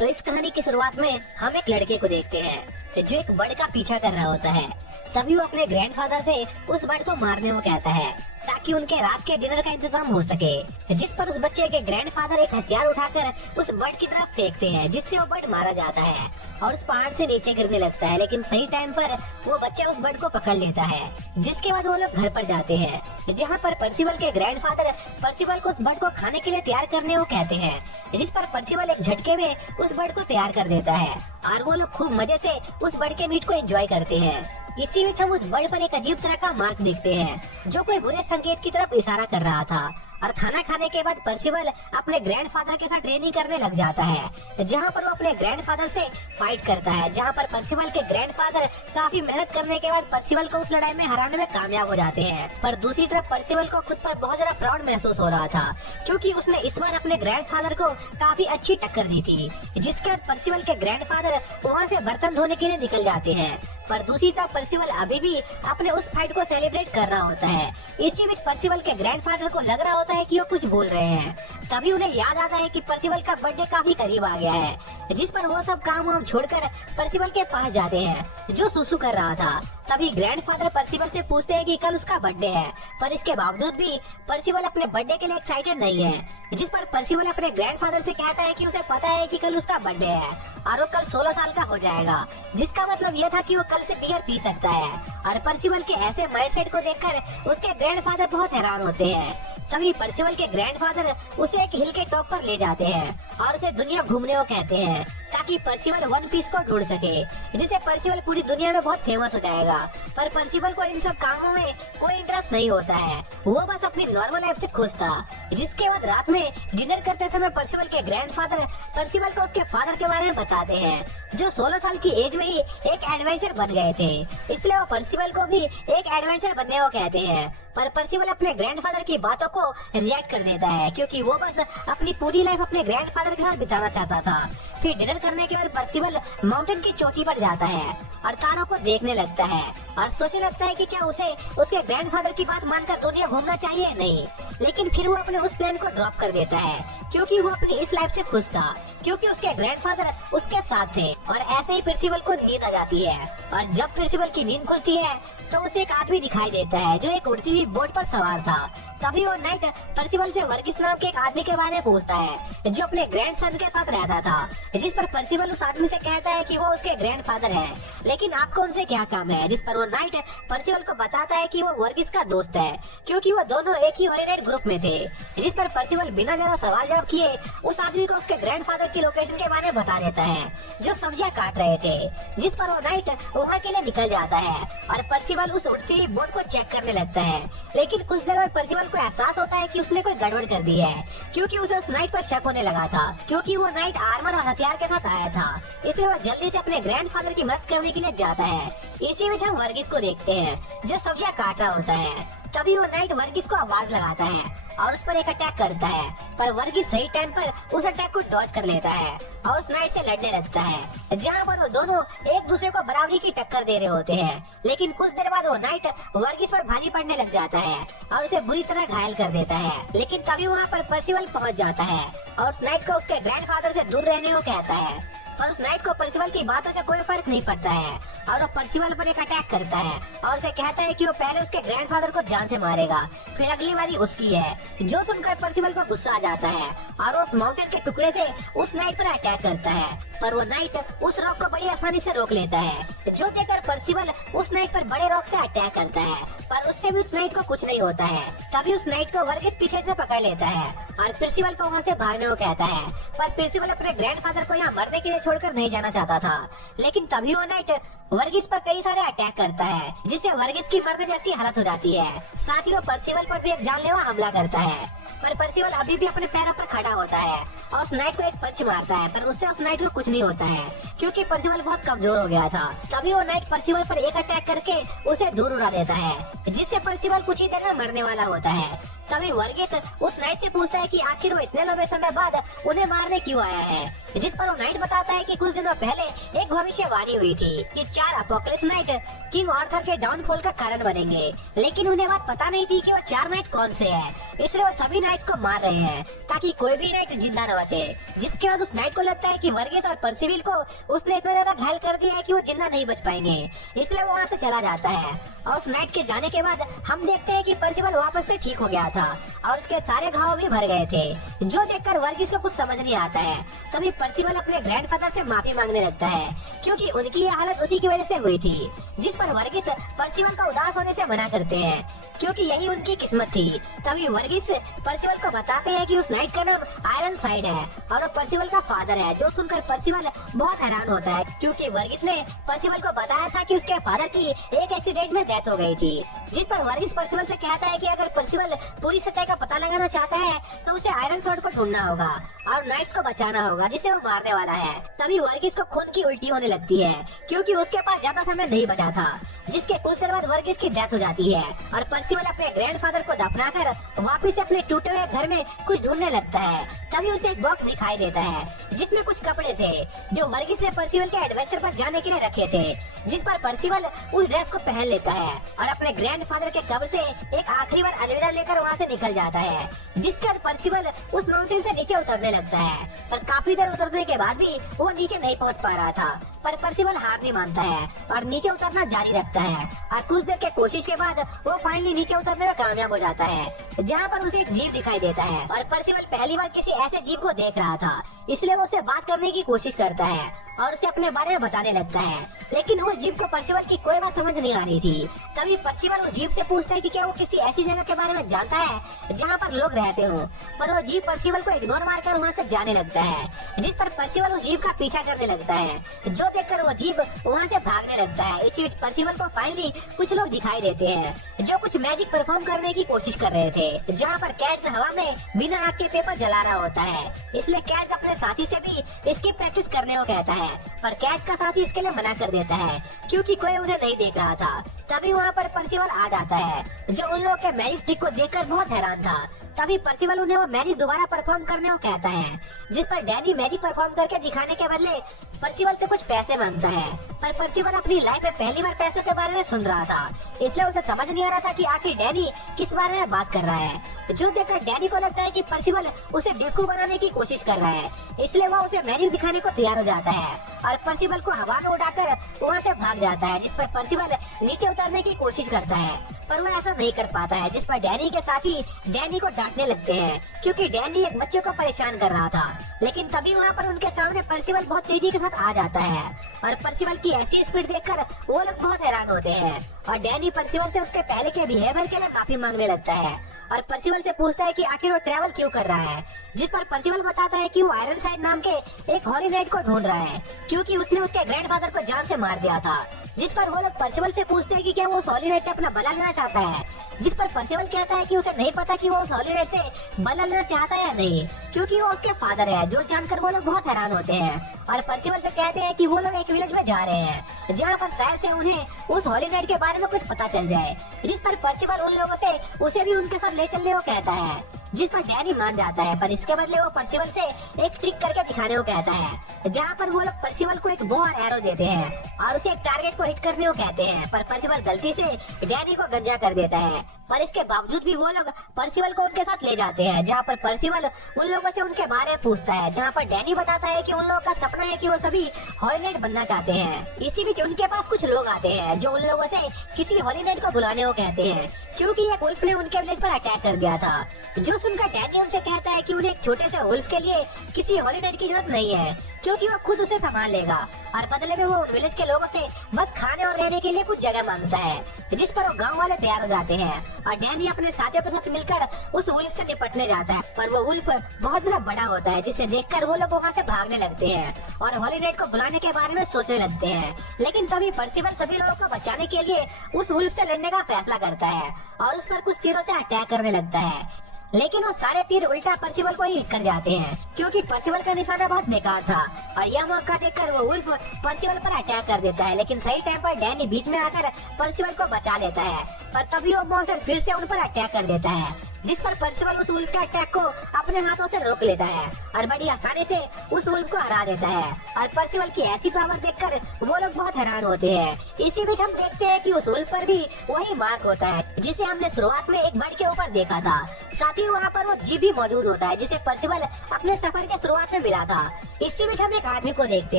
तो इस कहानी की शुरुआत में हम एक लड़के को देखते हैं जो एक बर्ड का पीछा कर रहा होता है। तभी वो अपने ग्रैंडफादर से उस बर्ड को मारने को कहता है ताकि उनके रात के डिनर का इंतजाम हो सके। जिस पर उस बच्चे के ग्रैंडफादर एक हथियार उठाकर उस बर्ड की तरफ फेंकते हैं, जिससे वो बर्ड मारा जाता है और उस पहाड़ से नीचे गिरने लगता है। लेकिन सही टाइम पर वो बच्चा उस बर्ड को पकड़ लेता है, जिसके बाद वो लोग घर पर जाते हैं, जहाँ पर पर्सिवल के ग्रैंडफादर पर्सिवल को उस बर्ड को खाने के लिए तैयार करने को कहते हैं। जिस पर पर्सिवल एक झटके में उस बर्ड को तैयार कर देता है और वो लोग खूब मजे से उस बर्ड के मीट को एंजॉय करते हैं। इसी बीच हम उस बर्ड पर एक अजीब तरह का मार्क देखते हैं जो कोई बुरे संकेत की तरफ इशारा कर रहा था। और खाना खाने के बाद पर्सिवल अपने ग्रैंडफादर के साथ ट्रेनिंग करने लग जाता है, जहाँ पर वो अपने ग्रैंडफादर से फाइट करता है। जहाँ पर पर्सिवल के ग्रैंडफादर काफी मेहनत करने के बाद पर्सिवल को उस लड़ाई में हराने में कामयाब हो जाते हैं। पर दूसरी तरफ पर्सिवल को खुद पर बहुत ज्यादा प्राउड महसूस हो रहा था, क्योंकि उसने इस बार अपने ग्रैंडफादर को काफी अच्छी टक्कर दी थी। जिसके बाद पर्सिवल के ग्रैंडफादर वहाँ से बर्तन धोने के लिए निकल जाते हैं। पर दूसरी तरफ पर्सिवल अभी भी अपने उस फाइट को सेलिब्रेट कर रहा होता है। इसी बीच पर्सिवल के ग्रैंडफादर को लग रहा होता है कि वो कुछ भूल रहे हैं। तभी उन्हें याद आता है कि पर्सिवल का बर्थडे काफी करीब आ गया है, जिस पर वो सब काम वाम छोड़कर पर्सिवल के पास जाते हैं जो सुसु कर रहा था। तभी ग्रैंडफादर पर्सिवल से पूछते हैं कि कल उसका बर्थडे है, पर इसके बावजूद भी पर्सिवल अपने बर्थडे के लिए एक्साइटेड नहीं है। जिस पर पर्सिवल अपने ग्रैंडफादर से कहता है कि उसे पता है कि कल उसका बर्थडे है और वो कल 16 साल का हो जाएगा, जिसका मतलब यह था कि वो कल से बियर पी सकता है। और पर्सिवल के ऐसे माइंडसेट को देखकर उसके ग्रैंडफादर बहुत हैरान होते हैं। तभी पर्सिवल के ग्रैंडफादर उसे एक हिल के टॉप पर ले जाते हैं और उसे दुनिया घूमने को कहते हैं ताकि पर्सिवल वन पीस को ढूंढ सके, जिससे पर्सिवल पूरी दुनिया में बहुत फेमस हो जाएगा। पर पर्सिवल को इन सब कामों में कोई इंटरेस्ट नहीं होता है, वो बस अपनी नॉर्मल लाइफ से खुश था। जिसके बाद रात में डिनर करते समय पर्सिवल के ग्रैंडफादर पर्सिवल को उसके फादर के बारे में बताते हैं, जो 16 साल की एज में ही एक एडवेंचर बन गए थे। इसलिए वो पर्सिवल को भी एक एडवेंचर बनने को कहते हैं। पर पर्सिवल अपने ग्रैंडफादर की बातों को रिएक्ट कर देता है, क्योंकि वो बस अपनी पूरी लाइफ अपने ग्रैंडफादर के साथ बिताना चाहता था। फिर डिनर करने के बाद पर्सिवल माउंटेन की चोटी पर जाता है और तारों को देखने लगता है और सोचने लगता है कि क्या उसे उसके ग्रैंडफादर की बात मानकर दुनिया घूमना चाहिए या नहीं। लेकिन फिर वो अपने उस प्लान को ड्रॉप कर देता है, क्योंकि वो अपनी इस लाइफ से खुश था, क्योंकि उसके ग्रैंडफादर उसके साथ थे। और ऐसे ही पर्सिवल को नींद आ जाती है और जब पर्सिवल की नींद खुलती है तो उसे एक आदमी दिखाई देता है जो एक उड़ती हुई बोट पर सवार था। तभी वो नाइट पर्सिवल से वर्गिस नाम के एक आदमी के बारे में पूछता है जो अपने ग्रैंडसन के साथ रहता था। जिस पर पर्सिवल उस आदमी से कहता है कि वो उसके ग्रैंडफादर है, लेकिन आपको उनसे क्या काम है। जिस पर वो नाइट पर्सिवल को बताता है कि वो वर्गिस का दोस्त है, क्योंकि वो दोनों एक ही हॉलीडेड ग्रुप में थे। जिस पर पर्सिवल बिना ज्यादा सवाल जवाब किए उस आदमी को उसके ग्रैंडफादर की लोकेशन के बारे में बता देता है, जो सब्जियां काट रहे थे। जिस पर वो नाइट वहाँ के लिए निकल जाता है और पर्सिवल उस उड़ती हुई बोट को चेक करने लगता है। लेकिन कुछ देर बाद पर्सिवल को एहसास होता है कि उसने कोई गड़बड़ कर दी है, क्योंकि उसे उस नाइट पर शक होने लगा था, क्योंकि वो नाइट आर्मर और हथियार के साथ आया था। इसलिए वो जल्दी से अपने ग्रैंडफादर की मदद करने के लिए जाता है। इसी बीच हम वर्गिस को देखते हैं जो सब्जियां काट रहा होता है। तभी वो नाइट वर्गिस को आवाज लगाता है और उस पर एक अटैक करता है, पर वर्गिस सही टाइम पर उस अटैक को डॉज कर लेता है और उस नाइट से लड़ने लगता है, जहाँ पर वो दोनों एक दूसरे को बराबरी की टक्कर दे रहे होते हैं। लेकिन कुछ देर बाद वो नाइट वर्गिस पर भारी पड़ने लग जाता है और उसे बुरी तरह घायल कर देता है। लेकिन तभी वहाँ पर पर्सिवल पहुँच जाता है और उस नाइट को उसके ग्रैंडफादर से दूर रहने को कहता है। पर उस नाइट को पर्सिवल की बातों से कोई फर्क नहीं पड़ता है और वो पर्सिवल पर एक अटैक करता है और उसे कहता है कि वो पहले उसके ग्रैंडफादर को जान से मारेगा, फिर अगली बारी उसकी है। जो सुनकर पर्सिवल को गुस्सा आ जाता है और वो उस माउंटेन के टुकड़े से उस नाइट पर अटैक करता है, पर वो नाइट उस रॉक को बड़ी आसानी से रोक लेता है, जो देखकर पर्सिवल उस नाइट पर बड़े रॉक से अटैक करता है, पर उससे भी उस नाइट को कुछ नहीं होता है। तभी उस नाइट को वर्गिस पीछे से पकड़ लेता है और पर्सिवल को वहाँ से भागने को कहता है। पर पर्सिवल अपने ग्रैंडफादर को यहाँ मरने के लिए छोड़कर नहीं जाना चाहता था। लेकिन तभी वो नाइट वर्गिस पर कई सारे अटैक करता है, जिससे वर्गिस की मरने जैसी हालत हो जाती है। साथ ही वो पर्सिवल पर भी एक जानलेवा हमला करता है, पर पर्सिवल अभी भी अपने पैरों पर खड़ा होता है और उस नाइट को एक पंच मारता है, पर उससे उस नाइट को कुछ नहीं होता है, क्योंकि परसिवल बहुत कमजोर हो गया था। तभी वो नाइट परसिवल पर एक अटैक करके उसे दूर उड़ा देता है, जिससे परसिवल कुछ ही देर में मरने वाला होता है। तभी वर्गीस उस नाइट से पूछता है कि आखिर वो इतने लंबे समय बाद उन्हें मारने क्यों आया है, जिस पर वो नाइट बताता है कि कुछ दिनों पहले एक भविष्यवाणी हुई थी कि 4 अपोकलिप्स नाइट किंग आर्थर के डाउनफॉल का कारण बनेंगे, लेकिन उन्हें बात पता नहीं थी कि वो 4 नाइट कौन से हैं। इसलिए वो सभी नाइट्स को मार रहे हैं ताकि कोई भी नाइट जिंदा न बचे। जिसके बाद उस नाइट को लगता है कि वर्गीस और परसिवल को उसने इतना ज्यादा घायल कर दिया है कि वो जिंदा नहीं बच पाएंगे, इसलिए वो वहाँ से चला जाता है। और उस नाइट के जाने के बाद हम देखते हैं कि परसिवल वापस से ठीक हो गया था और उसके सारे घाव भी भर गए थे, जो देखकर वर्गीस को कुछ समझ नहीं आता है। तभी परसिवल अपने ग्रैंडफादर से माफी मांगने लगता है क्योंकि उनकी ये हालत उसी की वजह से हुई थी, जिस पर वर्गीस परसिवल को उदास होने से मना करते हैं क्योंकि यही उनकी किस्मत थी। तभी वर्गीस परसिवल को बताते हैं कि उस नाइट का नाम आयरन साइड है और वो परसिवल का फादर है, जो सुनकर परसिवल बहुत हैरान होता है क्योंकि वर्गीस ने परसिवल को बताया था कि उसके फादर की एक एक्सीडेंट में डेथ हो गई थी। जिस पर वर्गीस परसिवल से कहता है कि अगर परसिवल पूरी सच्चाई का पता लगाना चाहता है तो उसे आयरन स्वॉर्ड को ढूंढना होगा और नाइट्स को बचाना होगा जिसे वो मारने वाला है। तभी वर्गीस को खून की उल्टी होने लगती है क्योंकि उसके पास ज्यादा समय नहीं बचा था, जिसके कुछ देर बाद वर्गीस की डेथ हो जाती है और परसिवल अपने ग्रैंडफादर को दफनाकर वापस अपने टूटे हुए घर में कुछ ढूंढने लगता है। तभी उसे एक बॉक्स दिखाई देता है जिसमें कुछ कपड़े थे जो वर्गीस ने परसिवल के एडवेंचर पर जाने के लिए रखे थे, जिस पर परसिवल उस ड्रेस को पहन लेता है और अपने ग्रैंडफादर के कब्र से एक आखिरी बार अलविदा लेकर वहाँ से निकल जाता है। जिसके बाद परसिवल उस माउंटेन से नीचे उतरने लगता है, पर काफी देर उतरने के बाद भी वो नीचे नहीं पहुँच पा रहा था। पर परसिवल हार नहीं मानता है और नीचे उतरना जारी रखता है और कुछ देर के कोशिश के बाद वो फाइनली नीचे उतरने में कामयाब हो जाता है, जहाँ पर उसे एक जीप दिखाई देता है और परसिवल पहली बार किसी ऐसे जीप को देख रहा था, इसलिए वो उससे बात करने की कोशिश करता है और उसे अपने बारे में बताने लगता है। लेकिन उस जीप को परसिवल की कोई बात समझ नहीं आ रही थी। तभी परसिवल उस जीप से पूछता है कि क्या वो किसी ऐसी जगह के बारे में जानता है जहाँ पर लोग रहते हो, पर वो जीप परसिवल को इग्नोर मारकर वहाँ से जाने लगता है, जिस पर परसिवल उस जीप का पीछा करने लगता है, जो देखकर वो जीप वहाँ से भागने लगता है। इसी बीच परसिवल को फाइनली कुछ लोग दिखाई देते हैं जो कुछ मैजिक परफॉर्म करने की कोशिश कर रहे थे, जहाँ पर कैट्स हवा में बिना आग के पेपर जला रहा होता है। इसलिए कैट्स अपने साथी से भी इसकी प्रैक्टिस करने को कहता है, पर कैट्स का साथी इसके लिए मना कर देता है क्योंकि कोई उन्हें नहीं देख रहा था। तभी वहाँ पर परसिवल आ जाता है जो उन लोगों के मैजिक ट्रिक को देखकर बहुत हैरान था। तभी परसिवल उन्हें वो मैजिक दोबारा परफॉर्म करने को कहता है, जिस पर डैनी मैजिक परफॉर्म करके दिखाने के बदले परसिवल से कुछ पैसे मांगता है। पर परसिवल अपनी लाइफ में पहली बार पैसों के बारे में सुन रहा था, इसलिए उसे समझ नहीं आ रहा था कि आखिर डैनी किस बारे में बात कर रहा है। जो देखकर डैनी को लगता है कि परसिवल उसे बेवकूफ बनाने की कोशिश कर रहा है, इसलिए वो उसे मैजिक दिखाने को तैयार हो जाता है और परसिवल को हवा में उड़ाकर वहाँ से भाग जाता है, जिस पर परसिवल नीचे उतरने की कोशिश करता है, पर वो ऐसा नहीं कर पाता है, जिस पर डैनी के साथी डैनी को डांटने लगते हैं क्योंकि डैनी एक बच्चे को परेशान कर रहा था। लेकिन तभी वहाँ पर उनके सामने परसिवल बहुत तेजी के साथ आ जाता है और परसिवल की ऐसी स्पीड देखकर वो लोग बहुत हैरान होते हैं और डैनी परसिवल से उसके पहले के बिहेवियर के लिए माफी मांगने लगता है और परसिवल से पूछता है कि आखिर वो ट्रैवल क्यों कर रहा है, जिस पर परसिवल बताता है कि वो आयरन साइड नाम के एक हॉली नाइट को ढूंढ रहा है क्योंकि उसने उसके ग्रैंडफादर को जान से मार दिया था। जिस पर वो लोग परसिवल से पूछते हैं कि क्या वो उस हॉली नाइट से अपना बदला लेना चाहता है, जिस पर परसिवल कहता है कि उसे नहीं पता कि वो उस हॉली नाइट से बदला लेना चाहता है या नहीं, क्योंकि वो उसके फादर है। जो जानकर वो लोग बहुत हैरान होते हैं और परसिवल से कहते हैं कि वो लोग एक विलेज में जा रहे हैं जहाँ पर शायद से उन्हें उस हॉली नाइट के बारे में कुछ पता चल जाए, जिस पर परसिवल उन लोगों से उसे भी उनके साथ ले चलने को कहता है, जिस पर डैनी मान जाता है। पर इसके बदले वो परसिवल से एक ट्रिक करके दिखाने को कहता है, जहाँ पर वो लोग परसिवल को एक बो और एरो देते हैं और उसे एक टारगेट को हिट करने को कहते हैं, पर परसिवल गलती से डैनी को गंजा कर देता है। पर इसके बावजूद भी वो लोग परसिवल को उनके साथ ले जाते हैं, जहाँ पर परसिवल उन लोगों से उनके बारे में पूछता है, जहाँ पर डैनी बताता है कि उन लोगों का सपना है कि वो सभी हॉलीनाइट बनना चाहते हैं। इसी बीच उनके पास कुछ लोग आते हैं जो उन लोगों से किसी हॉलीनाइट को बुलाने को कहते हैं क्योंकि एक वुल्फ ने उनके विलेज पर अटैक कर दिया था। जो सुनकर डैनी उनसे कहता है कि उन्हें एक छोटे से वुल्फ के लिए किसी हॉलीनाइट की जरूरत नहीं है क्योंकि वो खुद उसे संभाल लेगा और बदले में वो उन विलेज के लोगों से बस खाने और रहने के लिए कुछ जगह मांगता है, जिस पर वो गांव वाले तैयार हो जाते हैं और डैनी अपने साथियों के साथ मिलकर उस वुल्फ से निपटने जाता है। पर वो वुल्फ बहुत ज्यादा बड़ा होता है, जिसे देखकर वो लोग वहाँ से भागने लगते हैं और हॉलीनाइट को बुलाने के बारे में सोचने लगते हैं। लेकिन तभी परसिवल सभी लोगों को बचाने के लिए उस वुल्फ से लड़ने का फैसला करता है और उस पर कुछ तीरों से अटैक करने लगता है। लेकिन वो सारे तीर उल्टा परसिवल को ही हिट कर जाते हैं, क्योंकि परसिवल का निशाना बहुत बेकार था। और यह मौका देखकर वो वुल्फ परसिवल पर अटैक कर देता है, लेकिन सही टाइम पर डैनी बीच में आकर परसिवल को बचा लेता है। पर तभी वो मॉन्स्टर फिर से उन पर अटैक कर देता है, जिस पर परसिवल उस वुल्फ के अटैक को अपने हाथों से रोक लेता है और बड़ी आसानी से उस वुल्फ को हरा देता है। और परसिवल की ऐसी पावर देखकर वो लोग बहुत हैरान होते हैं। इसी बीच हम देखते हैं कि उस वुल्फ पर भी वही मार्क होता है, जिसे हमने शुरुआत में एक बर्ड के ऊपर देखा था। साथ ही वहाँ पर वो जीप भी मौजूद होता है, जिसे परसिवल अपने सफर के शुरुआत में मिला था। इसी बीच हम एक आदमी को देखते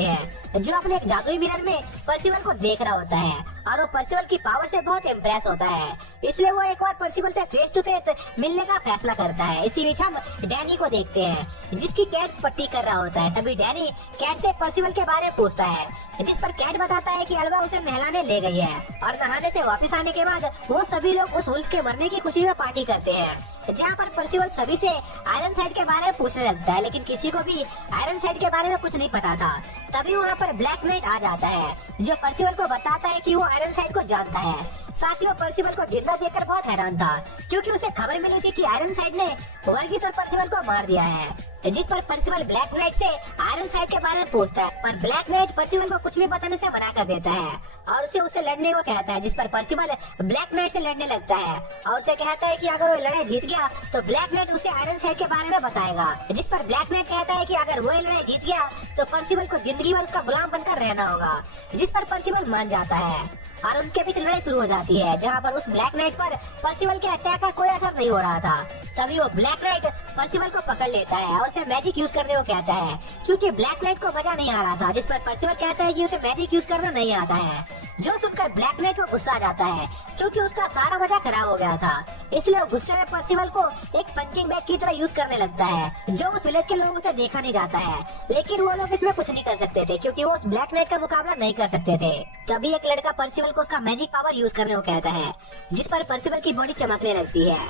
हैं जो अपने एक जादुई मिरर में परसिवल को देख रहा होता है और वो परसिवल की पावर से बहुत इम्प्रेस होता है, इसलिए वो एक बार परसिवल से फेस टू फेस मिलने का फैसला करता है। इसी बीच हम डैनी को देखते हैं, जिसकी कैट पट्टी कर रहा होता है। तभी डैनी कैट से परसिवल के बारे में पूछता है, जिस पर कैट बताता है कि अल्वा उसे नहलाने ले गई है और नहाने से वापस आने के बाद वो सभी लोग उस वुल्फ के मरने की खुशी में पार्टी करते हैं। जहाँ पर परसिवल सभी से आयरन साइड के बारे में पूछने लगता है, लेकिन किसी को भी आयरन साइड के बारे में कुछ नहीं पता था। तभी वहाँ पर ब्लैक नाइट आ जाता है, जो परसिवल को बताता है कि वो आयरन साइड को जानता है। साथ ही वो परसिवल को जिंदा देखकर बहुत हैरान था, क्योंकि उसे खबर मिली थी कि आयरन साइड ने वर्गीस और परसिवल को मार दिया है। जिस पर परसिवल ब्लैक नाइट से आयरन साइड के बारे में पूछता है, पर ब्लैक नाइट परसिवल को कुछ भी बताने से मना कर देता है और उसे लड़ने को कहता है। जिस पर परसिवल ब्लैक नाइट से लड़ने लगता है और उसे कहता है कि अगर वो लड़ाई जीत गया तो ब्लैक नाइट उसे आयरन साइड के बारे में बताएगा। जिस पर ब्लैक नाइट कहता है कि अगर वो लड़ाई जीत गया तो परसिवल को जिंदगी भर उसका गुलाम बनकर रहना होगा। जिस पर परसिवल मान जाता है और उनके बीच लड़ाई शुरू हो जाती है, जहाँ पर उस ब्लैक नाइट पर परसिवल के अटैक का कोई असर नहीं हो रहा था। तभी वो ब्लैक नाइट परसिवल को पकड़ लेता है और उसे मैजिक यूज करने को कहता है, क्योंकि ब्लैक नाइट को मजा नहीं आ रहा था। जिस पर परसिवल कहता है कि उसे मैजिक यूज करना नहीं आता है, जो सुनकर ब्लैक नाइट को गुस्सा आ जाता है, क्योंकि उसका सारा मजा खराब हो गया था। इसलिए वो गुस्से में परसिवल को एक पंचिंग बैग की तरह यूज करने लगता है, जो उस विलेज के लोगों से देखा नहीं जाता है। लेकिन वो लोग इसमें कुछ नहीं कर सकते थे, क्योंकि वो ब्लैक नाइट का मुकाबला नहीं कर सकते थे। तभी एक लड़का परसिवल को उसका मैजिक पावर यूज करने को कहता है, जिस पर परसिवल की बॉडी चमकने लगती है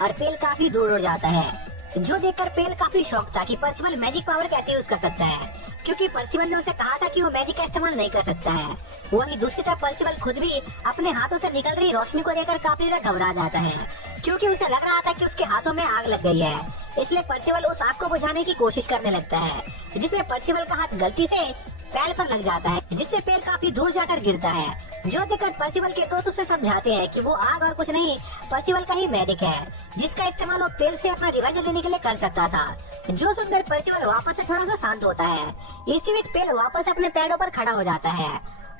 और पेल काफी दूर उड़ जाता है, जो देखकर पेल काफी शौक था कि परसिवल मैजिक पावर कैसे यूज कर सकता है, क्योंकि परसिवल ने उसे कहा था कि वो मैजिक का इस्तेमाल नहीं कर सकता है। वहीं दूसरी तरफ परसिवल खुद भी अपने हाथों से निकल रही रोशनी को देखकर काफी ज्यादा घबरा जाता है, क्योंकि उसे लग रहा था कि उसके हाथों में आग लग गई है। इसलिए परसिवल उस आग को बुझाने की कोशिश करने लगता है, जिसमें परसिवल का हाथ गलती से पैल पर लग जाता है, जिससे पैल काफी दूर जाकर गिरता है। जो देखकर परसिवल के दोस्त उसे समझाते हैं कि वो आग और कुछ नहीं परसिवल का ही मैजिक है, जिसका इस्तेमाल वो पेल से अपना रिवेंज लेने के लिए कर सकता था। जो सुनकर परसिवल वापस से थोड़ा सा शांत होता है। इसी बीच पेल वापस अपने पैरों पर खड़ा हो जाता है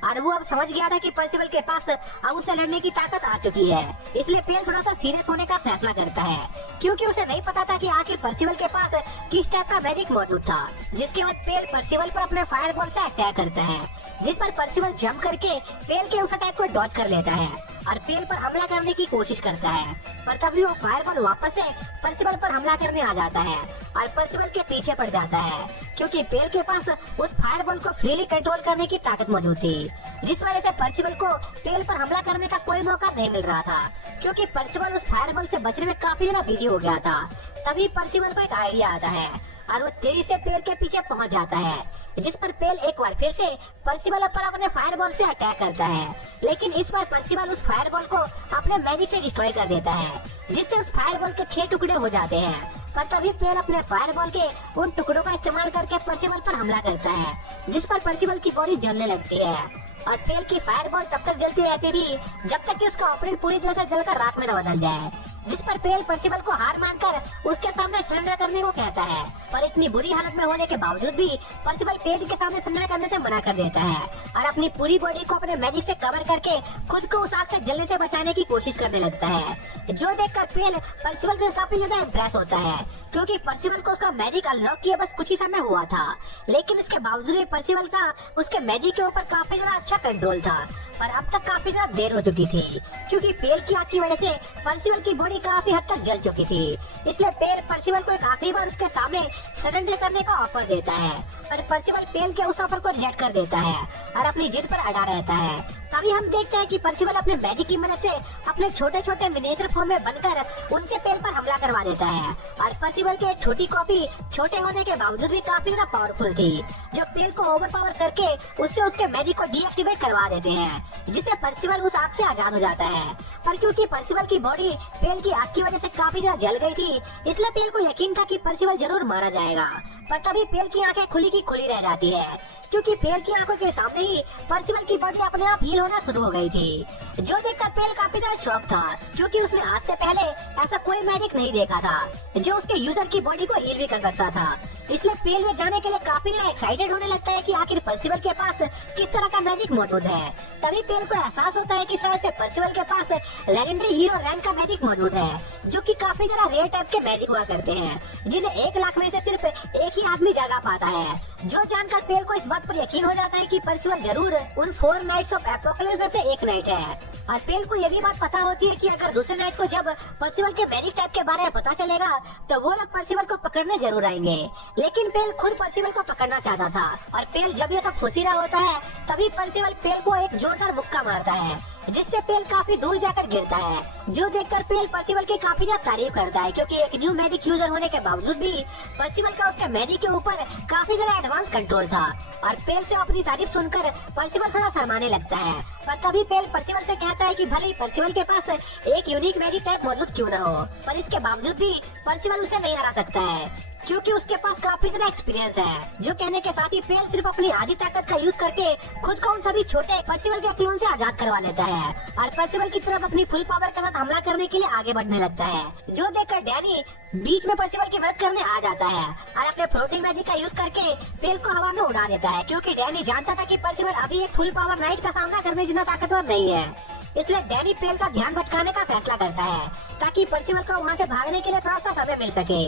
और वो अब समझ गया था कि परसिवल के पास अब उसे लड़ने की ताकत आ चुकी है। इसलिए पेल थोड़ा सा सीरियस होने का फैसला करता है, क्योंकि उसे नहीं पता था कि आखिर परसिवल के पास किस टाइप का मैजिक मौजूद था। जिसके बाद पेल परसिवल पर अपने फायर बॉल से अटैक करता है, जिस पर परसिवल जंप करके पेल के उस अटैक को डॉज कर लेता है और पेल पर हमला करने की कोशिश करता है। पर तभी वो फायर बॉल वापस से परसिवल पर हमला करने आ जाता है और परसिवल के पीछे पड़ जाता है, क्योंकि पेल के पास उस फायर बॉल को फ्रीली कंट्रोल करने की ताकत मौजूद थी, जिस वजह से परसिवल को पेल पर हमला करने का कोई मौका नहीं मिल रहा था, क्योंकि परसिवल उस फायर बॉल से बचने में काफी ज्यादा बिजी हो गया था। तभी परसिवल को एक आइडिया आता है और वो तेजी से पेल के पीछे पहुंच जाता है, जिस पर पेल एक बार फिर से परसिवल पर अपने फायर बॉल से अटैक करता है। लेकिन इस बार परसिवल उस फायर बॉल को अपने मैजिक से डिस्ट्रॉय कर देता है, जिससे उस फायर बॉल के 6 टुकड़े हो जाते हैं। पर तभी पेल अपने फायर बॉल के उन टुकड़ों का इस्तेमाल करके परसिवल पर हमला करता है, जिस पर परसिवल की बॉडी जलने लगती है और पेल की फायर बॉल तब तक जलती रहती थी जब तक कि उसका ऑपरेंट पूरी तरह से जलकर राख में न बदल जाए। जिस पर पेल परसिवल को हार मानकर उसके सामने सरेंडर करने को कहता है, पर इतनी बुरी हालत में होने के बावजूद भी परसिवल पेल के सामने सरेंडर करने से मना कर देता है और अपनी पूरी बॉडी को अपने मैजिक से कवर करके खुद को उस आग से जलने से बचाने की कोशिश करने लगता है। जो देखकर पेल परसिवल से काफी ज्यादा इम्प्रेस होता है, क्योंकि परसिवल को उसका मैजिक अनलॉक किए बस कुछ ही समय हुआ था, लेकिन इसके बावजूद भी परसिवल का उसके मैजिक के ऊपर काफी ज्यादा अच्छा कंट्रोल था। पर अब तक काफी ज्यादा देर हो चुकी थी, क्योंकि पेल की आग की वजह से परसिवल की बॉडी काफी हद तक जल चुकी थी। इसलिए पेल परसिवल को एक आखिरी बार उसके सामने सरेंडर करने का ऑफर देता है, पर परसिवल पेल के उस ऑफर को रिजेक्ट कर देता है और अपनी जिद पर अड़ा रहता है। तभी हम देखते हैं कि पर्सिवल अपने मैजिक की मदद से अपने छोटे छोटे मिनिएचर फॉर्म में बनकर उनसे पेल पर हमला करवा देता है। और पर्सिवल की एक छोटी कॉपी छोटे होने के बावजूद भी काफी ज्यादा पावरफुल थी, जो पेल को ओवरपावर करके उससे उसके मैजिक को डीएक्टिवेट करवा देते हैं, जिससे पर्सिवल उस आग से आजाद हो जाता है। पर क्योंकि पर्सिवल की बॉडी पेल की आग की वजह से काफी ज्यादा जल गई थी, इसलिए पेल को यकीन था कि पर्सिवल जरूर मारा जाएगा। पर तभी पेल की आंखें खुली की खुली रह जाती है, क्योंकि पेल की आंखों के सामने ही पर्सिवल की बॉडी अपने आप हील होना शुरू हो गई थी, जो देखकर पेल काफी ज्यादा शॉक था, क्योंकि उसने आज से पहले ऐसा कोई मैजिक नहीं देखा था जो उसके यूजर की बॉडी को हील भी कर सकता था। इसलिए पेल ये जाने के लिए काफी एक्साइटेड होने लगता है कि आखिर पर्सिवल के पास किस तरह का मैजिक मौजूद है। तभी पेल को एहसास होता है कि शायद से पर्सिवल के पास लेजेंडरी हीरो रैंक का मैजिक मौजूद है, जो कि काफी ज्यादा रेयर टाइप के मैजिक हुआ करते हैं, जिन्हें 1 लाख में से सिर्फ एक ही आदमी जगा पाता है। जो जानकर पेल को इस बात पर यकीन हो जाता है कि पर्सिवल जरूर उन 4 नाइट्स ऑफ एपोकलिप्स में से एक नाइट है। और पेल को ये भी बात पता होती है कि अगर दूसरे नाइट को जब पर्सिवल के मैजिक टाइप के बारे में पता चलेगा तो वो लोग पर्सिवल को पकड़ने जरूर आएंगे। लेकिन पेल खुद पर्सिवल को पकड़ना चाहता था, और पेल जब ये सब सोच ही रहा होता है तभी पर्सिवल पेल को एक जोरदार मुक्का मारता है, जिससे पेल काफी दूर जाकर गिरता है, जो देखकर पेल पर्सिवल की काफी ज्यादा तारीफ करता है, क्योंकि एक न्यू मैजिक यूजर होने के बावजूद भी पर्सिवल का उसके मैजिक के ऊपर काफी ज्यादा एडवांस कंट्रोल था। और पेल से अपनी तारीफ सुनकर पर्सिवल थोड़ा शर्माने लगता है। पर तभी पेल पर्सिवल से कहता है कि भले ही पर्सिवल के पास एक यूनिक मैजिक टाइप मौजूद क्यों न हो, पर इसके बावजूद भी पर्सिवल उसे नहीं हरा सकता है, क्योंकि उसके पास काफी ज्यादा एक्सपीरियंस है। जो कहने के साथ ही पेल सिर्फ अपनी आधी ताकत का यूज करके खुद को उन सभी छोटे पर्सिवल के क्लोन से आजाद करवा लेता है, और पर्सिवल की तरफ अपनी फुल पावर के साथ हमला करने के लिए आगे बढ़ने लगता है। जो देखकर डैनी बीच में पर्सिवल की मदद करने आ जाता है और अपने फ्लोटिंग मैजिक का यूज करके पेल को हवा में उड़ा देता है, क्योंकि डैनी जानता था कि पर्सिवल अभी एक फुल पावर नाइट का सामना करने जितना ताकतवर नहीं है। इसलिए डैनी पेल का ध्यान भटकाने का फैसला करता है, ताकि पर्सिवल को वहाँ से भागने के लिए थोड़ा सा समय मिल सके।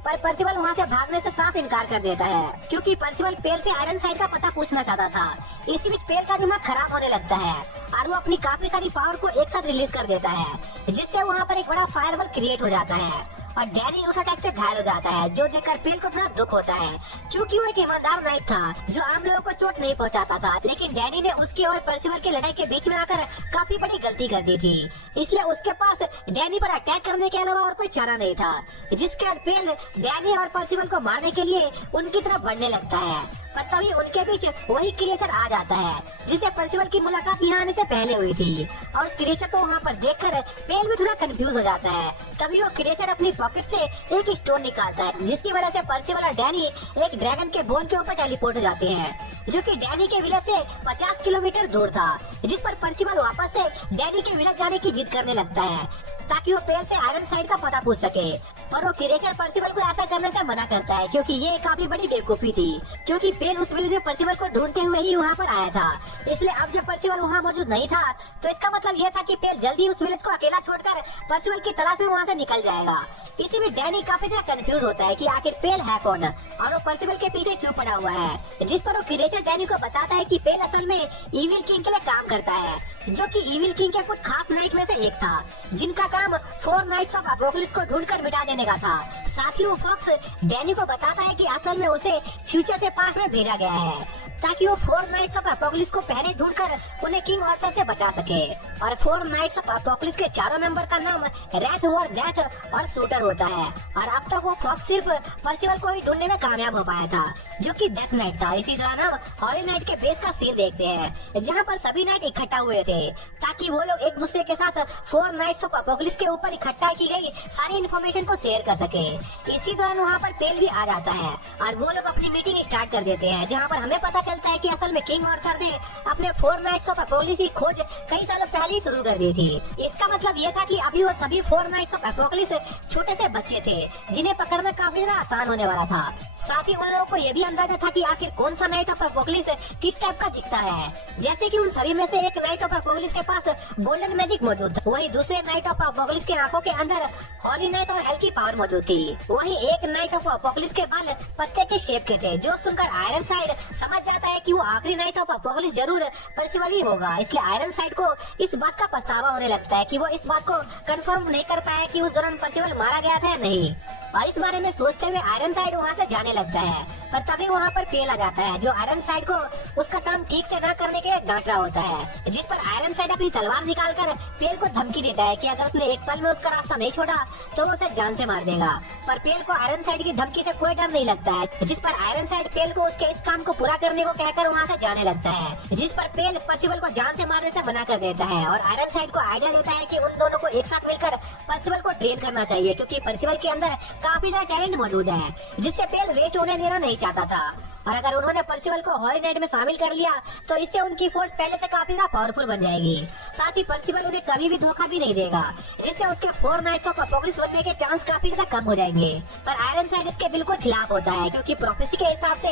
पर पर्सिवल वहाँ से भागने से साफ इनकार कर देता है, क्योंकि पर्सिवल पेल से आयरन साइड का पता पूछना चाहता था। इसी बीच पेल का दिमाग खराब होने लगता है और वो अपनी काफी सारी पावर को एक साथ रिलीज कर देता है, जिससे वहाँ पर एक बड़ा फायरवॉल क्रिएट हो जाता है, और डैनी उस अटैक से घायल हो जाता है, जो देखकर पेल को थोड़ा दुख होता है, क्योंकि वो एक ईमानदार नाइट था जो आम लोगों को चोट नहीं पहुंचाता था। लेकिन डैनी ने उसकी और पर्सिवल की लड़ाई के बीच में आकर काफी बड़ी गलती कर दी थी, इसलिए उसके पास डैनी पर अटैक करने के अलावा और कोई चारा नहीं था, जिसके बाद पेल डैनी और पर्सिवल को मारने के लिए उनकी तरफ बढ़ने लगता है। पर तभी उनके बीच वही क्रिएचर आ जाता है, जिसे पर्सिवल की मुलाकात यहाँ आने से पहले हुई थी, और उस क्रिएचर को वहाँ पर देखकर पेल भी थोड़ा कंफ्यूज हो जाता है। तभी वो क्रिएचर अपनी पॉकेट से एक स्टोन निकालता है, जिसकी वजह से पर्सिवल और डैनी एक ड्रैगन के बोन के ऊपर टेलीपोर्ट हो जाते हैं, जो कि डैनी के विलेज से 50 किलोमीटर दूर था, जिस पर पर्सिवल वापस से डैनी के विलेज जाने की जिद करने लगता है, ताकि वो पेल से आयरन साइड का पता पूछ सके। पर वो क्रिएचर पर्सिवल को ऐसा करने से मना करता है, क्योंकि ये काफी बड़ी बेवकूफी थी, क्योंकि पेल उस विलेज में पर्सिवल को ढूंढते हुए ही वहाँ पर आया था। इसलिए अब जब पर्सिवल वहाँ मौजूद नहीं था, तो इसका मतलब ये था कि पेल जल्दी उस विलेज को अकेला छोड़कर पर्सिवल की तलाश में वहाँ से निकल जाएगा। इसी में डैनी काफी ज्यादा कंफ्यूज होता है कि आखिर पेल है कौन और वो पर्सिवल के पीछे क्यों पड़ा हुआ है, जिस पर वो क्रिएचर डैनी को बताता है कि पेल असल में इविल किंग के लिए काम करता है, जो कि इविल किंग के कुछ खास नाइट में से एक था, जिनका काम 4 नाइट्स ऑफ एपोकलिप्स को ढूंढकर मिटा देने का था। साथ ही वो फॉक्स डैनी को बताता है कि असल में उसे फ्यूचर से पास्ट में भेजा गया है, ताकि वो 4 नाइट्स ऑफ एपोकलिप्स को पहले ढूंढकर उन्हें किंग आर्थर से बचा सके। और 4 नाइट्स ऑफ एपोकलिप्स के चारों मेंबर का नाम रैथ वॉर डेथ और शूटर होता है, और अब तक वो फॉक्स सिर्फ पर्सिवल को ही ढूंढने में कामयाब हो पाया था, जो कि डेथ नाइट था। इसी दौरान हम हॉली नाइट के बेस का सीन देखते हैं, जहाँ पर सभी नाइट इकट्ठा हुए थे, ताकि वो लोग एक दूसरे के साथ 4 नाइट्स ऑफ एपोकलिप्स के ऊपर इकट्ठा की गई सारी इन्फॉर्मेशन को शेयर कर सके। इसी दौरान वहाँ पर पेल भी आ जाता है, और वो लोग अपनी मीटिंग स्टार्ट कर देते हैं, जहाँ पर हमें पता चलता है कि असल में किंग आर्थर ने अपने 4 नाइट्स ऑफ एपोकलिप्स की खोज कई सालों पहले ही शुरू कर दी थी। इसका मतलब ये था कि अभी वो सभी 4 नाइट्स ऑफ एपोकलिप्स छोटे से बच्चे थे, जिन्हें पकड़ना काफी ज्यादा आसान होने वाला था। साथ ही उन लोगों को ये भी अंदाजा था कि आखिर कौन सा नाइट ऑफ एपोकलिप्स किस टाइप का दिखता है, जैसे कि उन सभी में से एक नाइट ऑफ एपोकलिप्स के पास गोल्डन मैजिक मौजूद था, वही दूसरे नाइट ऑफ एपोकलिप्स के आंखों के अंदर हॉली नाइट और हेल की पावर मौजूद थी, वही एक नाइट ऑफ एपोकलिप्स के बाल पत्ते के शेप के थे, जो सुनकर आयरन साइड समझ जाता है कि वो आखिरी नाइट ऑफ एपोकलिप्स जरूर पर्सिवल ही होगा। इसलिए आयरन साइड को इस बात का पछतावा होने लगता है कि वो इस बात को कंफर्म नहीं कर पाया कि उस दौरान पर्सिवल मारा गया था या नहीं। और इस बारे में सोचते हुए आयरनसाइड वहाँ से जाने लगता है। पर तभी वहाँ पर पेल आ जाता है जो आयरनसाइड को उसका काम ठीक से न करने के लिए डांट रहा होता है, जिस पर आयरनसाइड अपनी तलवार निकालकर पेल को धमकी देता है कि अगर उसने एक पल में उसका रास्ता नहीं छोड़ा तो वो उसे जान से मार देगा। पर पेल को आयरनसाइड की धमकी से कोई डर नहीं लगता है, जिस पर आयरनसाइड पेल को उसके इस काम को पूरा करने को कहकर वहाँ से जाने लगता है, जिस पर पेल पर्सिबल को जान से मारने से मना कर देता है और आयरनसाइड को आइडिया देता है कि उन दोनों को एक साथ मिलकर पर्सिबल को ट्रेन करना चाहिए, क्योंकि पर्सिबल के अंदर काफी ज्यादा टैलेंट मौजूद है जिससे पेल वेस्ट होने देना नहीं चाहता था। और अगर उन्होंने पर्सिबल को हॉरी नाइट में शामिल कर लिया तो इससे उनकी फोर्स पहले से काफी ज्यादा पावरफुल बन जाएगी। साथ ही पर्सिबल उन्हें कभी भी धोखा भी नहीं देगा, जिससे उसके 4 नाइट्स ऑफ अपोकलिप्स बनने के चांस काफी ज्यादा कम हो जाएंगे। पर आयरनसाइड इसके बिल्कुल खिलाफ होता है, क्योंकि प्रोफेसी के हिसाब से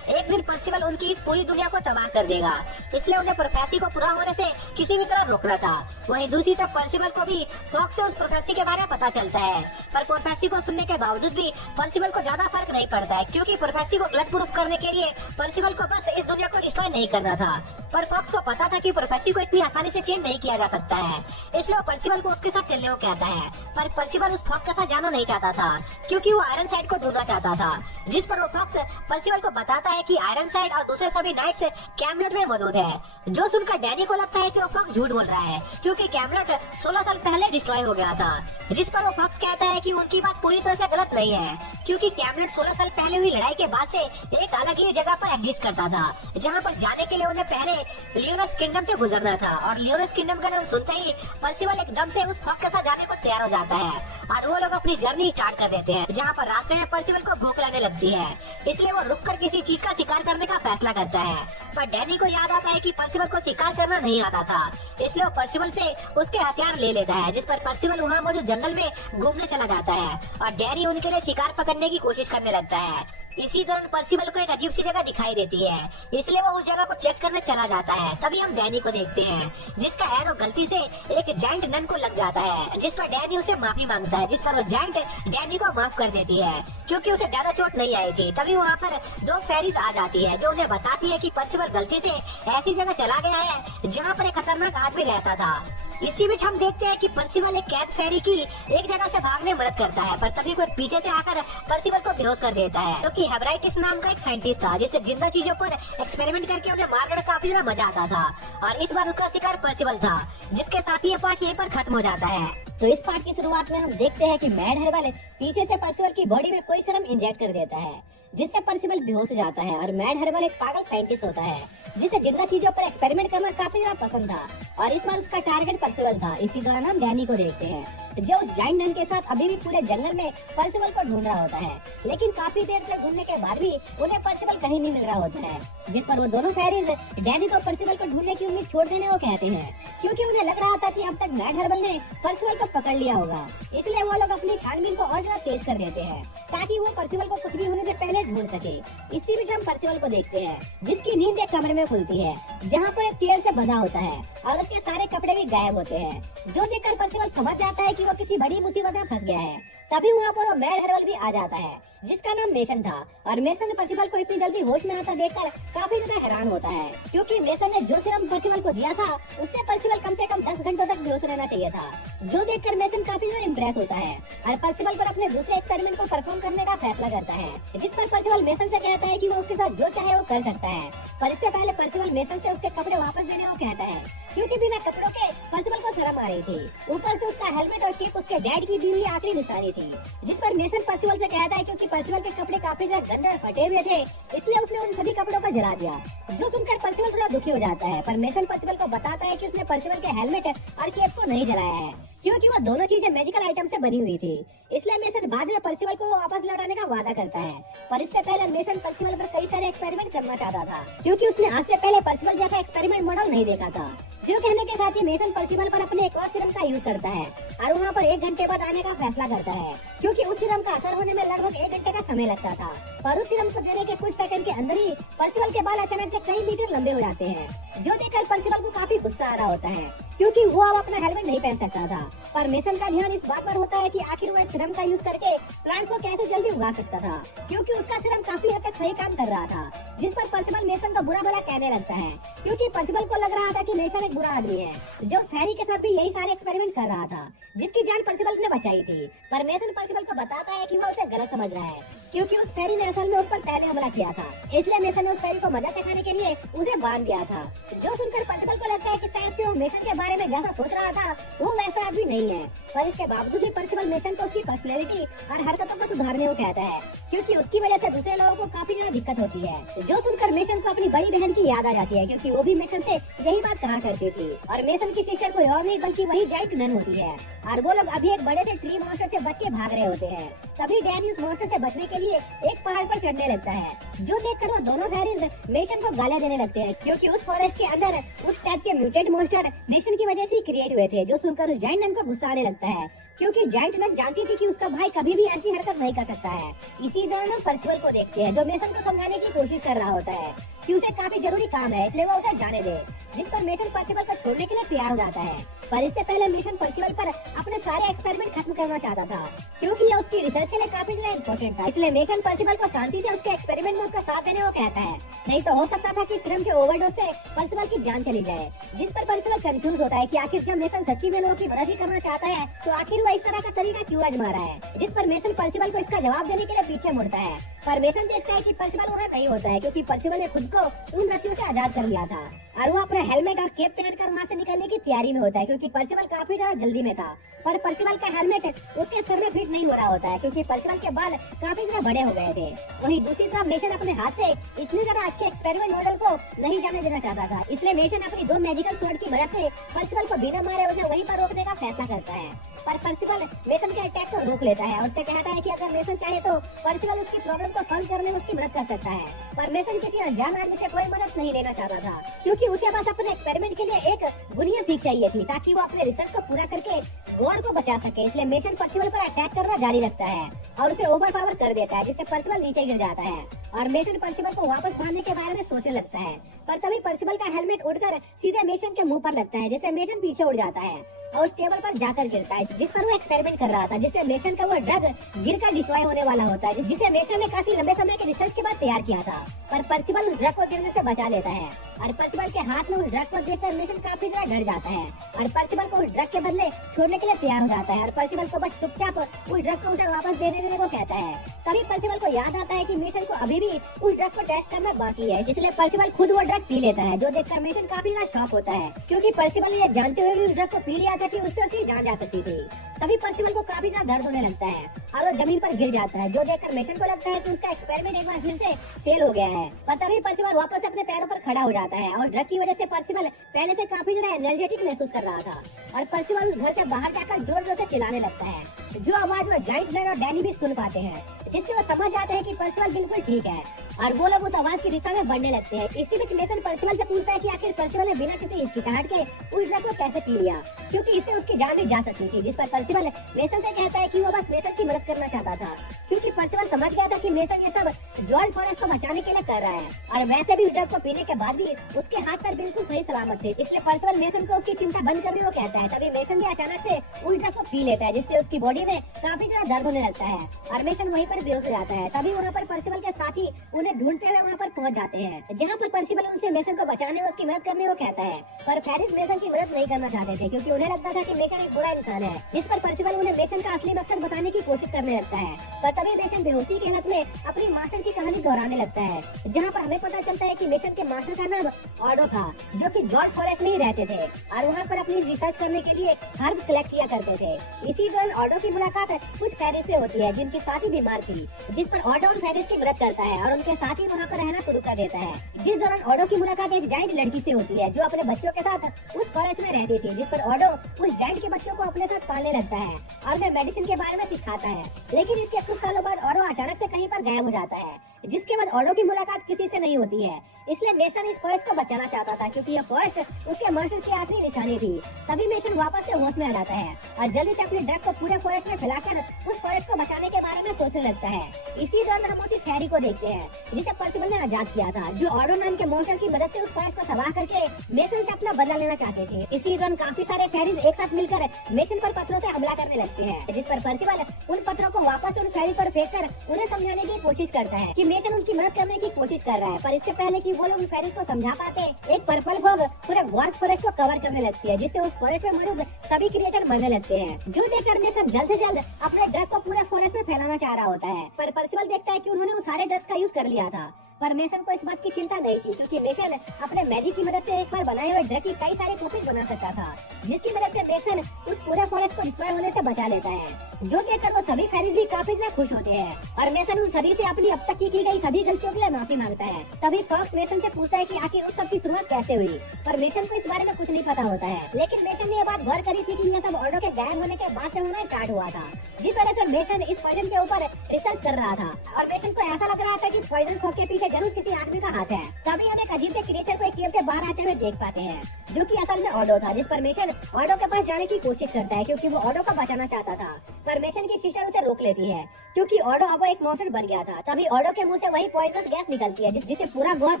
एक दिन पर्सिबल उनकी इस पूरी दुनिया को तबाह कर देगा, इसलिए उन्हें प्रोफेसी को पूरा होने से किसी भी तरह रोकना था। वहीं दूसरी तरफ पर्सिबल को भी फॉक्स से उस प्रोफेसी के बारे में पता चलता है, पर प्रोफेसी को सुनने के बावजूद भी पर्सिबल को ज्यादा फर्क नहीं पड़ता है, क्योंकि प्रोफेसी को गलत प्रूफ करने के लिए पर्सिबल को बस इस दुनिया को डिस्ट्रॉय नहीं करना था। पर फॉक्स को पता था कि प्रोफेसी को इतनी आसानी से चेंज नहीं किया जा सकता है, इसलिए वो पर्सिबल को उसके साथ चलने को कहता है। पर पर्सिबल उस फॉक्स के साथ जाना नहीं चाहता था, क्योंकि वो आयरनसाइड को ढूंढना चाहता था, जिस पर वो फॉक्स पर्सिबल को बताता है कि आयरनसाइड और दूसरे सभी नाइट्स कैमलेट में मौजूद है। जो सुनकर डैनी को लगता है कि वो फॉक्स झूठ बोल रहा है, क्योंकि कैमलेट 16 साल पहले डिस्ट्रॉय हो गया था, जिस पर वो फॉक्स कहता है कि उनकी बात पूरी तरह से गलत नहीं है, क्योंकि कैमलेट 16 साल पहले हुई लड़ाई के बाद से एक अलग ही जगह पर एग्जिस्ट करता था, जहाँ पर जाने के लिए उन्हें पहले लियोनस किंगडम से गुजरना था। और लियोनस किंगडम का नाम सुनते ही पर्सिबल एकदम से उस फॉक्स के साथ जाने को तैयार हो जाता है और वो लोग अपनी जर्नी स्टार्ट कर देते हैं, जहाँ पर रास्ते में पर्सिबल को भूख लगने लगती है, इसलिए वो रुककर किसी चीज का शिकार करने का फैसला करता है। पर डैनी को याद आता है कि पर्सिबल को शिकार करना नहीं आता था, इसलिए वो पर्सिबल से उसके हथियार ले लेता है, जिस पर पर्सिबल वहाँ मौजूद जंगल में घूमने चला जाता है और डैनी उनके लिए शिकार पकड़ने की कोशिश करने लगता है। इसी दौरान पर्सिबल को एक अजीब सी जगह दिखाई देती है, इसलिए वो उस जगह को चेक करने चला जाता है। तभी हम डैनी को देखते हैं, जिसका एरो गलती से एक जायंट नन को लग जाता है, जिस पर डैनी उसे माफी मांगता है, जिस पर वो जायंट डैनी को माफ कर देती है, क्योंकि उसे ज्यादा चोट नहीं आई थी। तभी वहाँ पर 2 फेरीज आ जाती है, जो उन्हें बताती है कि पर्सिबल गलती से ऐसी जगह चला गया है जहाँ पर एक खतरनाक आदमी रहता था। इसी बीच हम देखते हैं कि पर्सिबल एक कैद फेरी की एक जगह से भागने में मदद करता है, पर तभी कोई पीछे से आकर पर्सिबल को बेहोश कर देता है, क्योंकि हेबराइटिस नाम का एक साइंटिस्ट था, जिससे जिंदा चीजों पर एक्सपेरिमेंट करके उन्हें मारने में काफी ज्यादा मजा आता था। और इस बार उसका शिकार पर्सिबल था, जिसके साथ ये पार्ट यहीं पर खत्म हो जाता है। तो इस पार्ट की शुरुआत में हम देखते हैं कि मैड हर्बल पीछे से पर्सिबल की बॉडी में कोई सीरम इंजेक्ट कर देता है, जिससे पर्सिबल बेहोश हो जाता है। और मैड हर्बल एक पागल साइंटिस्ट होता है, जिसे जिंदा चीजों पर एक्सपेरिमेंट करना काफी ज्यादा पसंद था, और इस बार उसका टारगेट पर्सिबल था। इसी दौरान हम डैनी को देखते हैं, जो उस जायंट नन के साथ अभी भी पूरे जंगल में पर्सिबल को ढूंढ रहा होता है, लेकिन काफी देर से ढूंढने के बाद भी उन्हें पर्सिबल कहीं नहीं मिल रहा होता है, जिस पर वो दोनों फेरीज डैनी को पर्सिबल को ढूंढने की उम्मीद छोड़ देने को कहते हैं, क्योंकि उन्हें लग रहा था कि अब तक मैड हर्बल ने पर्सिबल को पकड़ लिया होगा। इसलिए वो लोग अपनी छानबीन को और ज्यादा तेज कर देते हैं, ताकि वो पर्सिबल को कुछ भी होने से पहले ढूंढ सके। इसी बीच हम पर्सिबल को देखते हैं, जिसकी नींद एक कमरे में खुलती है, जहाँ पर एक चेयर से बंधा होता है और उसके सारे कपड़े भी गायब होते हैं, जो देखकर पर्सिबल समझ जाता है कि वो किसी बड़ी मुसीबत में फंस गया है। तभी वहाँ पर वो मैड हर्बल भी आ जाता है, जिसका नाम मेसन था, और मेसन पर्सिबल को इतनी जल्दी होश में आता देखकर काफी ज्यादा हैरान होता है, क्योंकि मेसन ने जो सीरम पर्सिबल को दिया था उससे पर्सिबल कम से कम 10 घंटों तक बेहोश रहना चाहिए था, जो देखकर मेसन काफी ज्यादा इम्प्रेस होता है और पर्सिबल पर अपने दूसरे एक्सपेरिमेंट को परफॉर्म करने का फैसला करता है, जिस पर पर्सिबल मेसन से कहता है कि वो उसके साथ जो चाहे वो कर सकता है। पर इससे पहले पर्सिबल मेसन से उसके कपड़े वापस देने को कहता है, क्योंकि बिना कपड़ों के पर्सिबल को शर्म आ रही थी। ऊपर से उसका हेलमेट और केप उसके डैड की दी हुई आखिरी निशानी थी, जिस पर मेसन पर्सिबल से कहता है क्योंकि पर्सिबल के कपड़े काफी ज्यादा गंदे और फटे हुए थे, इसलिए उसने उन सभी कपड़ों को जला दिया, जो सुनकर पर्सिबल थोड़ा दुखी हो जाता है। पर मेसन पर्सिबल को बताता है कि उसने पर्सिबल के हेलमेट और केप को नहीं जलाया है, क्योंकि वो दोनों चीजें मैजिकल आइटम से बनी हुई थी, इसलिए मेसन बाद में पर्सिबल को वापस लौटाने का वादा करता है। पर इससे पहले मेसन पर्सिबल पर कई सारे एक्सपेरिमेंट करना चाहता था, क्योंकि उसने आज से पहले पर्सिबल जैसा एक्सपेरिमेंट मॉडल नहीं देखा था। जो कहने के साथ ही मेसन पर्सिबल पर अपने एक और सीरम का यूज करता है और वहाँ पर 1 घंटे बाद आने का फैसला करता है, क्योंकि उस सीरम का असर होने में लगभग 1 घंटे का समय लगता था। पर उस सीरम को देने के कुछ सेकंड के अंदर ही पर्सिबल के बाल अचानक से कई मीटर लंबे हो जाते हैं, जो देखकर पर्सिबल को काफी गुस्सा आ रहा होता है, क्योंकि वो अब अपना हेलमेट नहीं पहन सकता था। पर मेसन का ध्यान इस बात पर होता है कि आखिर वो इस सिरम का यूज करके प्लांट को कैसे जल्दी उगा सकता था, क्योंकि उसका सिरम काफी हद तक सही काम कर रहा था। जिस पर पर्सिबल मेसन को बुरा भला कहने लगता है, क्योंकि पर्सिबल को लग रहा था कि मेसन एक बुरा आदमी है जो हैरी के साथ भी यही सारे एक्सपेरिमेंट कर रहा था, जिसकी जान पर्सिबल ने बचाई थी। पर मेसन पर्सिबल को बताता है कि वो उसे गलत समझ रहा है, क्योंकि उस फेरी ने असल में उस पर पहले हमला किया था। इसलिए मेसन ने उस फेरी को मजा चखाने के लिए उसे बांध दिया था। जो सुनकर पर्सिबल को लगता है कि शायद से वो मेसन के बारे में जैसा सोच रहा था वो वैसा आदमी नहीं है। पर इसके बावजूद भी पर्सिबल मेसन को उसकी पर्सनैलिटी और हरकतों को सुधारने को कहता है, क्योंकि उसकी वजह से दूसरे लोगों को काफी ज्यादा दिक्कत होती है। जो सुनकर मेसन को अपनी बड़ी बहन की याद आ जाती है, क्योंकि वो भी मेसन से यही बात कहा करती थी। और मेसन की सिस्टर कोई और नहीं बल्कि वही जाइंट नन होती है। और वो लोग अभी एक बड़े से ट्री मॉन्स्टर से बच के भाग रहे होते हैं। तभी डैनी उस मॉन्स्टर से बचने के लिए एक पहाड़ पर चढ़ने लगता है, जो देखकर वो दोनों फेरीज मेसन को गालियां देने लगते हैं, क्योंकि उस फॉरेस्ट के अंदर उस टाइप के म्यूटेंट मॉन्स्टर मेसन की वजह से क्रिएट हुए थे। जो सुनकर उस जाइंट नन को गुस्सा आने लगता है, क्योंकि जाइंट नन जानती थी कि उसका भाई कभी भी ऐसी हरकत नहीं कर सकता है। इसी दौरान हम पर्सिबल को देखते हैं, जो मेसन को समझाने की कोशिश कर रहा होता है कि उसे काफी जरूरी काम है, इसलिए वो उसे जाने दे। जिस पर मेसन पर्सिबल को छोड़ने के लिए तैयार हो जाता है। पर इससे पहले मेसन पर्सिबल पर अपने सारे एक्सपेरिमेंट खत्म करना चाहता था, क्योंकि ये उसकी रिसर्च के लिए काफी ज्यादा इम्पोर्टेंट था। इसलिए मेसन पर्सिबल को शांति से उसके एक्सपेरिमेंट में उसका साथ देने को कहता है, नहीं तो हो सकता था कि सिरम के ओवरडोज से पर्सिबल की जान चली जाए। जिस पर पर्सिबल कंफ्यूज होता है कि आखिर जब मेसन सच्ची में लोगों की मदद ही करना चाहता है तो आखिर वो इस तरह का तरीका क्यों आजमा रहा है। जिस पर मेसन पर्सिबल को इसका जवाब देने के लिए पीछे मुड़ता है। पर मेसन देखता है कि पर्सिबल वहाँ नहीं होता है, क्योंकि पर्सिबल ने खुद को उन रस्सियों से आजाद कर लिया था और वो अपना हेलमेट और केप पहनकर वहाँ से निकलने की तैयारी में होता है, क्योंकि पर्सिबल काफी ज्यादा जल्दी में था। पर पर्सिबल का हेलमेट उसके सर में फिट नहीं हो रहा होता है, क्योंकि पर्सिबल के बाल काफी ज्यादा बड़े हो गए थे। वहीं दूसरी तरफ मेसन अपने हाथ से इतने ज्यादा अच्छे एक्सपेरिमेंट मॉडल को नहीं जाने देना चाहता था, इसलिए मेसन अपनी दो मैजिकल स्वॉर्ड की मदद से पर्सिबल को बिना मारे उसे वहीं पर रोकने का फैसला करता है। पर पर्सिबल मेसन के अटैक को रोक लेता है और उससे कहता है कि अगर मेसन चाहे तो पर्सिबल उसकी प्रॉब्लम को सॉल्व करने में उसकी मदद कर सकता है। पर मेसन किसी अनजान आदमी से कोई मदद नहीं लेना चाहता था, क्योंकि उसे बस अपने एक्सपेरिमेंट के लिए एक बुनियाद सीख चाहिए थी, ताकि वो अपने रिसर्च को पूरा करके गौर को बचा सके। इसलिए मेसन पर्सिबल पर अटैक करना जारी रखता है और उसे ओवरपावर कर देता है, जिससे पर्सिबल नीचे गिर जाता है और मेसन पर्सिबल को वापस पाने के बारे में सोचने लगता है। पर तभी पर्सिबल का हेलमेट उड़कर सीधे मेसन के मुंह पर लगता है, जिससे मेसन पीछे उड़ जाता है और उस टेबल पर जाकर गिरता है जिस पर वो एक्सपेरिमेंट कर रहा था, जिससे मेसन का वो ड्रग गिरकर डिस्ट्रॉय होने वाला होता है, जिसे मेसन ने काफी लंबे समय के रिसर्च के बाद तैयार किया था। पर पर्सिबल उस ड्रग को गिरने से बचा लेता है और पर्सिबल के हाथ में उस ड्रग को देखकर मेसन काफी ज्यादा डर जाता है और पर्सिबल को उस ड्रग के बदले छोड़ने के लिए तैयार हो जाता है और पर्सिबल को बस चुपचाप उस ड्रग को उसे वापस दे देने को कहता है। तभी पर्सिबल को याद आता है कि मेसन को अभी भी उस ड्रग को टेस्ट करना बाकी है, इसलिए पर्सिबल खुद वो ड्रग पी लेता है, जो देखकर मेसन काफी ज्यादा शॉक होता है, क्योंकि पर्सिबल ने ये जानते हुए भी उस ड्रग को पी लिया था कि उससे उसकी जान जा सकती थी। तभी पर्सिबल को काफी ज्यादा दर्द होने लगता है और वो जमीन पर गिर जाता है, जो देखकर मेसन को लगता है कि उसका एक्सपेरिमेंट एक बार फिर से फेल हो गया है। पर तभी पर्सिबल वापस अपने पैरों पर खड़ा हो जाता है और ड्रग की वजह से पर्सिबल पहले से काफी ज्यादा एनर्जेटिक महसूस कर रहा था और पर्सिबल उस घर से बाहर जाकर जोर जोर से चिल्लाने लगता है, जो आवाज वो जाइंट नन और डैनी भी सुन पाते हैं, जिससे वो समझ जाते हैं कि पर्सिबल बिल्कुल ठीक है और वो लोग उस आवाज की दिशा में बढ़ने लगते हैं। इसी बीच मेसन पर्सिबल से पूछता है कि आखिर पर्सिबल ने बिना किसी हिचकिचाहट के उस ड्रग को कैसे पी लिया, क्योंकि इससे उसकी जान भी जा सकती थी। जिस पर पर्सिबल मेसन से कहता है कि वो बस मेसन की मदद करना चाहता था, क्योंकि पर्सिबल समझ गया था कि मेसन ये सब जॉर्ज फॉरेस्ट को बचाने के लिए कर रहा है और वैसे भी ड्रग को पीने के बाद भी उसके हाथ पर बिल्कुल सही सलामत थे, इसलिए पर्सिबल मेसन को उसकी चिंता बंद करने को कहता है। तभी मेसन भी अचानक से उस ड्रग को पी लेता है, जिससे उसकी बॉडी में काफी ज्यादा दर्द होने लगता है और मेसन वहीं पर बेहोश हो जाता है। तभी वहाँ पर पर्सिबल के साथी उन्हें ढूंढते हुए वहाँ पर पहुँच जाते हैं, जहाँ पर पर्सिबल उनसे मेसन को बचाने में उसकी मदद करने को कहता है। पर फेरिस मेसन की मदद नहीं करना चाहते थे, क्योंकि उन्हें लगता था कि मेसन एक बुरा इंसान है। जिस पर पर्सिबल उन्हें मेसन का असली मकसद बताने की कोशिश करने लगता है। पर तभी मेसन बेहोशी की हालत में अपनी मास्टर की कहानी दोहराने लगता है, जहाँ पर हमें पता चलता है कि मेसन के मास्टर का नाम ऑडो था, जो कि जॉर्ज फॉरेस्ट में ही रहते थे और वहाँ पर अपनी रिसर्च करने के लिए हर्ब कलेक्ट किया करते थे। इसी दौरान ऑडो की मुलाकात कुछ फेरिस से होती है, जिनकी साथी बीमार थी, जिस पर ऑडो उन फेरिस की मदद करता है और उनके साथ ही वहाँ पर रहना शुरू कर देता है। जिस दौरान ऑडो की मुलाकात एक जाइंट लड़की से होती है, जो अपने बच्चों के साथ उस फॉरेस्ट में रहती थी, जिस पर ऑडो उस जाइंट के बच्चों को अपने साथ पालने लगता है और उन्हें मेडिसिन के बारे में सिखाता है। लेकिन इसके कुछ सालों बाद ऑडो अचानक से कहीं पर गायब हो जाता है जिसके बाद ऑडो की मुलाकात किसी से नहीं होती है। इसलिए मेसन इस फॉरेस्ट को बचाना चाहता था क्योंकि यह फॉरेस्ट उसके मास्टर की आखिरी निशानी थी। तभी मेसन वापस से होश में आ जाता है और जल्दी से अपनी ड्रग को पूरे फॉरेस्ट में फैलाकर उस फॉरेस्ट को बचाने के बारे में सोचने लगता है। इसी दौरान हम उसी फेरी को देखते हैं जिसे पर्सिबल ने आजाद किया था, जो ऑडो नाम के मॉन्स्टर की मदद से उस फॉरेस्ट को तबाह करके मेसन से अपना बदला लेना चाहते थे। इसी दौरान काफी सारे फेरीज एक साथ मिलकर मेसन पर पत्थरों से हमला करने लगते हैं, जिस पर पर्सिबल उन पत्थरों को वापस उन फेरीज पर फेंक कर उन्हें समझाने की कोशिश करता है कि मेसन उनकी मदद करने की कोशिश कर रहा है। पर इससे पहले कि वो लोग उन फेरीज को समझा पाते, एक पर्पल फॉग पूरे गॉर्क फॉरेस्ट को कवर करने लगती है, जिससे उस फॉरेस्ट में मौजूद सभी क्रिएचर मरने लगते हैं। जो देखकर मेसन जल्द से जल्द अपने ड्रग को पूरे फॉरेस्ट में फैलाना चाह रहा होता है, पर पर्सिबल देखता है कि उन्होंने उन सारे ड्रग्स का यूज कर लिया था। पर मेसन को इस बात की चिंता नहीं थी क्योंकि मेसन अपने मैजिक की मदद से एक बार बनाए हुए ड्रग की कई सारे कॉपीज बना सकता था, जिसकी मदद से मेसन उस पूरे फॉरेस्ट को डिस्ट्रॉय होने से बचा लेता है। जो देखकर वो सभी फेरीज भी काफी खुश होते हैं और मेसन उन सभी से अपनी अब तक की गई सभी गलतियों के लिए माफी मांगता है। तभी फॉक्स मेसन से पूछता है कि आखिर उस सब की शुरुआत कैसे हुई, पर मेसन को इस बारे में कुछ नहीं पता होता है। लेकिन मेसन ने ये बात गौर करी थी कि यह सब ऑडो के गायब होने के बाद से होना स्टार्ट हुआ था, जिस वजह से मेसन इस पॉइजन के ऊपर रिसर्च कर रहा था और मेसन को ऐसा लग रहा था कि पॉइजन फॉग के पीछे जरूर किसी आदमी का हाथ है। तभी हम एक अजीब से क्रिएचर को एक केव के बाहर आते हुए देख पाते हैं, जो कि असल में ऑडो था, जिस पर मेसन ऑडो के पास जाने की कोशिश करता है क्योंकि वो ऑडो को बचाना चाहता था। पर मेसन की सिस्टर उसे रोक लेती है क्योंकि ऑडो अब एक मॉन्स्टर बन गया था। तभी ऑडो के मुंह से वही पॉइजनस गैस निकलती है जिससे पूरा गॉर्क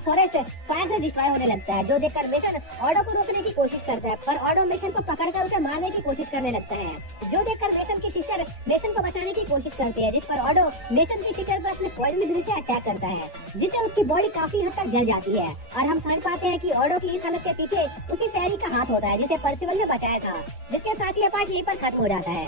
फॉरेस्ट फायर से डिस्ट्रॉय होने लगता है। जो देखकर मेसन ऑडो को रोकने की कोशिश करता है, पर ऑडो मेसन को पकड़कर उसे मारने की कोशिश करने लगता है। जो देखकर मेसन की सिस्टर मेसन को बचाने की कोशिश करती है, जिस पर ऑडो मेसन की सिस्टर पर अपने पॉइजन ब्रिज से अटैक करता है, जिससे उसकी बॉडी काफी हद तक जल जाती है। और हम समझ पाते हैं कि ऑडो की इस हालत के पीछे उसी फेरी का हाथ होता है जिसे पर्सिबल ने बचाया था, जिसके साथ ये पार्ट यहीं पर खत्म हो जाता है।